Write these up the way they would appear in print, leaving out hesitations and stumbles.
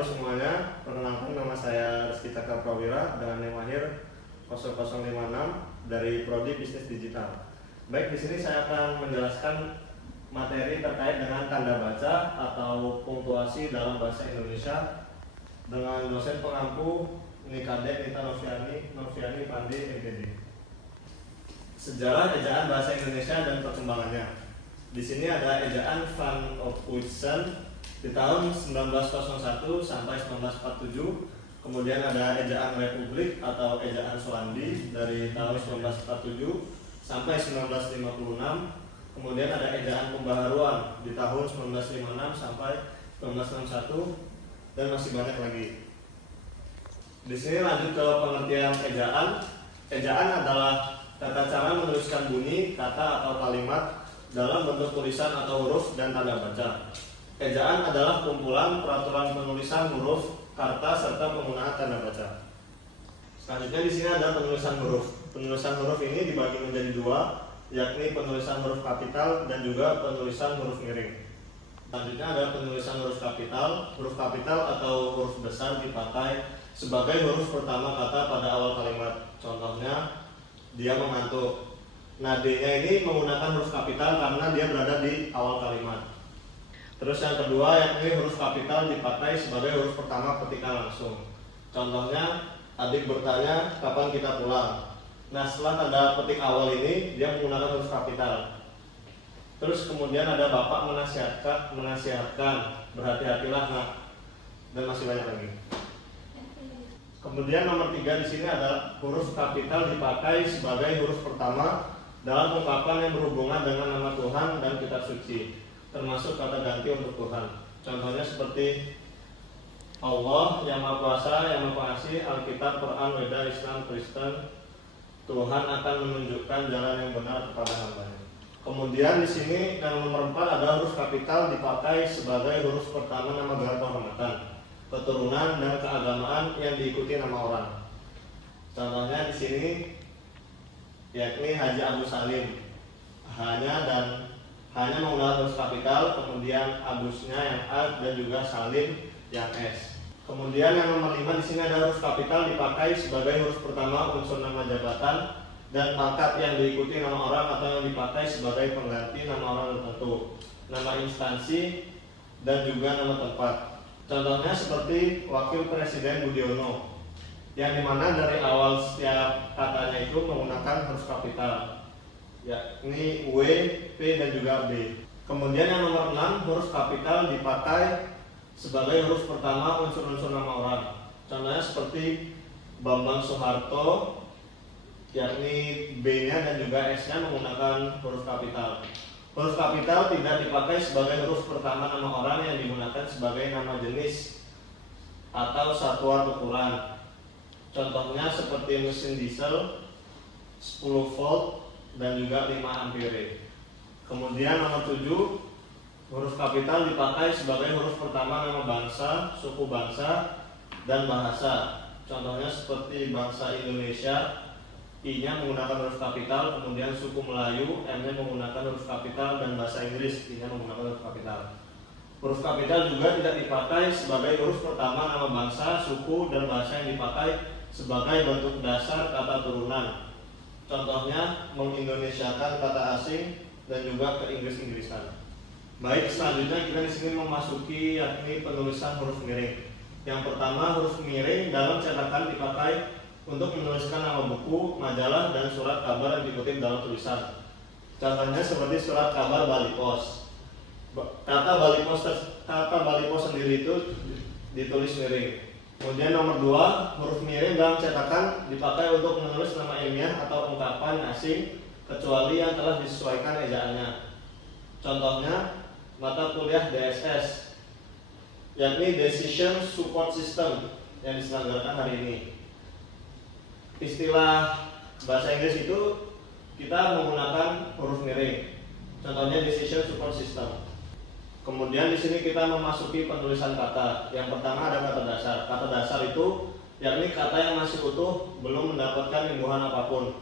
halo semuanya, perkenalkan nama saya Rizky Cakra Prawira dengan NIM akhir 0056 dari Prodi Bisnis Digital. Baik, di sini saya akan menjelaskan materi terkait dengan tanda baca atau punktuasi dalam bahasa Indonesia dengan dosen pengampu Nikade Nita Noviani Pandi MPD. Sejarah ejaan bahasa Indonesia dan perkembangannya. Di sini ada ejaan Van Ophuijsen di tahun 1901 sampai 1947, kemudian ada ejaan Republik atau ejaan Swandi dari tahun 1947 sampai 1956, kemudian ada ejaan pembaharuan di tahun 1956 sampai 1961, dan masih banyak lagi. Di sini lanjut ke pengertian ejaan. Ejaan adalah tata cara menuliskan bunyi, kata atau kalimat dalam bentuk tulisan atau huruf dan tanda baca. Ejaan adalah kumpulan peraturan penulisan huruf, kata, serta penggunaan tanda baca. Selanjutnya di sini ada penulisan huruf. Penulisan huruf ini dibagi menjadi dua, yakni penulisan huruf kapital dan juga penulisan huruf miring. Selanjutnya ada penulisan huruf kapital. Huruf kapital atau huruf besar dipakai sebagai huruf pertama kata pada awal kalimat. Contohnya, dia mengantuk. Nah, D-nya ini menggunakan huruf kapital karena dia berada di awal kalimat. Terus yang kedua, yakni huruf kapital dipakai sebagai huruf pertama ketika langsung. Contohnya, adik bertanya kapan kita pulang. Nah, setelah tanda petik awal ini dia menggunakan huruf kapital. Terus kemudian ada bapak menasihatkan berhati-hatilah nak, dan masih banyak lagi. Kemudian nomor 3 di sini ada huruf kapital dipakai sebagai huruf pertama dalam ungkapan yang berhubungan dengan nama Tuhan dan kitab suci, termasuk kata ganti untuk Tuhan. Contohnya seperti Allah, yang Maha Kuasa, yang Maha Pengasih, Alkitab, Quran, Weda, Islam, Kristen. Tuhan akan menunjukkan jalan yang benar kepada hamba-Nya. Kemudian di sini yang nomor 4 ada huruf kapital dipakai sebagai huruf pertama nama gelar kehormatan, keturunan dan keagamaan yang diikuti nama orang. Contohnya di sini yakni Haji Agus Salim. Hanya menggunakan huruf kapital, kemudian Agusnya yang A dan juga Salim yang S. Kemudian yang nomor 5 di sini ada huruf kapital dipakai sebagai huruf pertama unsur nama jabatan dan pangkat yang diikuti nama orang atau yang dipakai sebagai pengganti nama orang tertentu, nama instansi dan juga nama tempat. Contohnya seperti Wakil Presiden Budiono, yang dimana dari awal setiap katanya itu menggunakan huruf kapital, yakni W, P, dan juga B. Kemudian yang nomor 6, huruf kapital dipakai sebagai huruf pertama unsur-unsur nama orang. Contohnya seperti Bambang Soeharto, yakni B-nya dan juga S-nya menggunakan huruf kapital. Huruf kapital tidak dipakai sebagai huruf pertama nama orang yang digunakan sebagai nama jenis atau satuan ukuran. Contohnya seperti mesin diesel 10 volt dan juga 5 ampere. Kemudian nomor 7, huruf kapital dipakai sebagai huruf pertama nama bangsa, suku bangsa, dan bahasa. Contohnya seperti bangsa Indonesia, I-nya menggunakan huruf kapital, kemudian suku Melayu, M-nya menggunakan huruf kapital, dan bahasa Inggris, I-nya menggunakan huruf kapital. Huruf kapital juga tidak dipakai sebagai huruf pertama nama bangsa, suku, dan bahasa yang dipakai sebagai bentuk dasar kata turunan. Contohnya mengindonesiakan kata asing dan juga keinggris-inggrisan. Baik, selanjutnya kita di sini memasuki yakni penulisan huruf miring. Yang pertama, huruf miring dalam cetakan dipakai untuk menuliskan nama buku, majalah, dan surat kabar yang dikutip dalam tulisan. Contohnya seperti surat kabar Bali Pos. Kata Bali Pos sendiri itu ditulis miring. Kemudian nomor 2, huruf miring dalam cetakan dipakai untuk menulis nama ilmiah atau ungkapan asing kecuali yang telah disesuaikan ejaannya. Contohnya mata kuliah DSS, yakni Decision Support System yang diselenggarakan hari ini. Istilah bahasa Inggris itu kita menggunakan huruf miring. Contohnya Decision Support System. Kemudian di sini kita memasuki penulisan kata. Yang pertama ada kata dasar. Kata dasar itu yakni kata yang masih utuh, belum mendapatkan imbuhan apapun.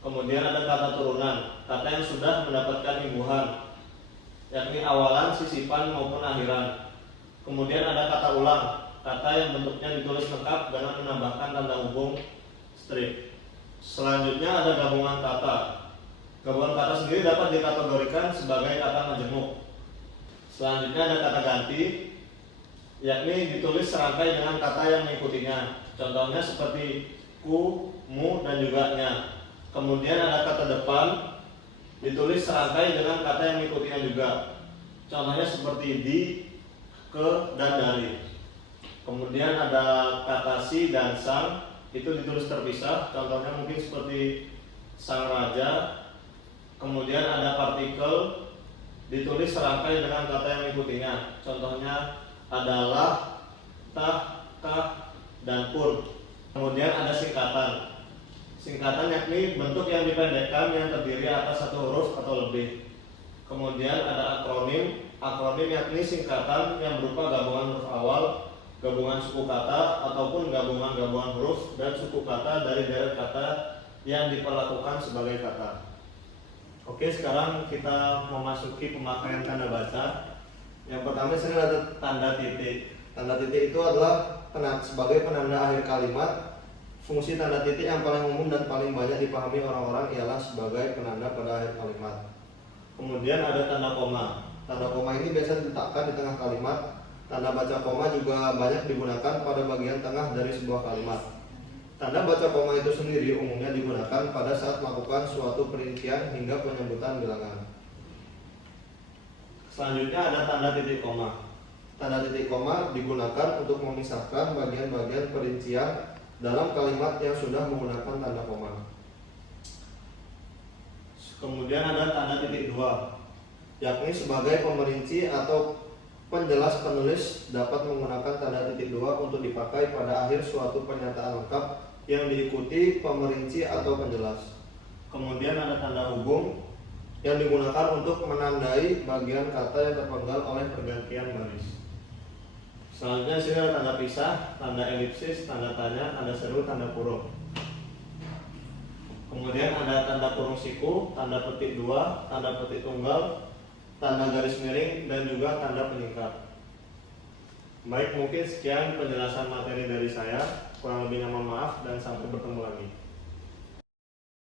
Kemudian ada kata turunan, kata yang sudah mendapatkan imbuhan, yakni awalan, sisipan maupun akhiran. Kemudian ada kata ulang, kata yang bentuknya ditulis lengkap dengan menambahkan tanda hubung strip. Selanjutnya ada gabungan kata. Gabungan kata sendiri dapat dikategorikan sebagai kata majemuk. Selanjutnya ada kata ganti, yakni ditulis serangkai dengan kata yang mengikutinya. Contohnya seperti ku, mu, dan juga nya. Kemudian ada kata depan, ditulis serangkai dengan kata yang mengikutinya juga. Contohnya seperti di, ke, dan dari. Kemudian ada kata si dan sang, itu ditulis terpisah. Contohnya mungkin seperti sang raja. Kemudian ada partikel, ditulis serangkai dengan kata yang mengikutinya. Contohnya adalah, tah, kah, dan pur. Kemudian ada singkatan. Singkatan yakni bentuk yang dipendekkan yang terdiri atas satu huruf atau lebih. Kemudian ada akronim. Akronim yakni singkatan yang berupa gabungan huruf awal, gabungan suku kata, ataupun gabungan-gabungan huruf dan suku kata dari deret kata yang diperlakukan sebagai kata. Oke, sekarang kita memasuki pemakaian tanda baca. Yang pertama di sini ada tanda titik. Tanda titik itu adalah sebagai penanda akhir kalimat. Fungsi tanda titik yang paling umum dan paling banyak dipahami orang-orang ialah sebagai penanda pada akhir kalimat. Kemudian ada tanda koma. Tanda koma ini biasa diletakkan di tengah kalimat. Tanda baca koma juga banyak digunakan pada bagian tengah dari sebuah kalimat. Tanda baca koma itu sendiri umumnya digunakan pada saat melakukan suatu perincian hingga penyebutan bilangan. Selanjutnya ada tanda titik koma. Tanda titik koma digunakan untuk memisahkan bagian-bagian perincian dalam kalimat yang sudah menggunakan tanda koma. Kemudian ada tanda titik dua, yakni sebagai pemerinci atau penjelas penulis dapat menggunakan tanda titik dua untuk dipakai pada akhir suatu pernyataan lengkap yang diikuti pemerinci atau penjelas. Kemudian ada tanda hubung yang digunakan untuk menandai bagian kata yang terpenggal oleh pergantian baris. Selanjutnya sini ada tanda pisah, tanda elipsis, tanda tanya, tanda seru, tanda kurung. Kemudian ada tanda kurung siku, tanda petik dua, tanda petik tunggal, tanda garis miring, dan juga tanda penyingkat. Baik, mungkin sekian penjelasan materi dari saya. Kurang lebihnya mohon maaf dan sampai bertemu lagi.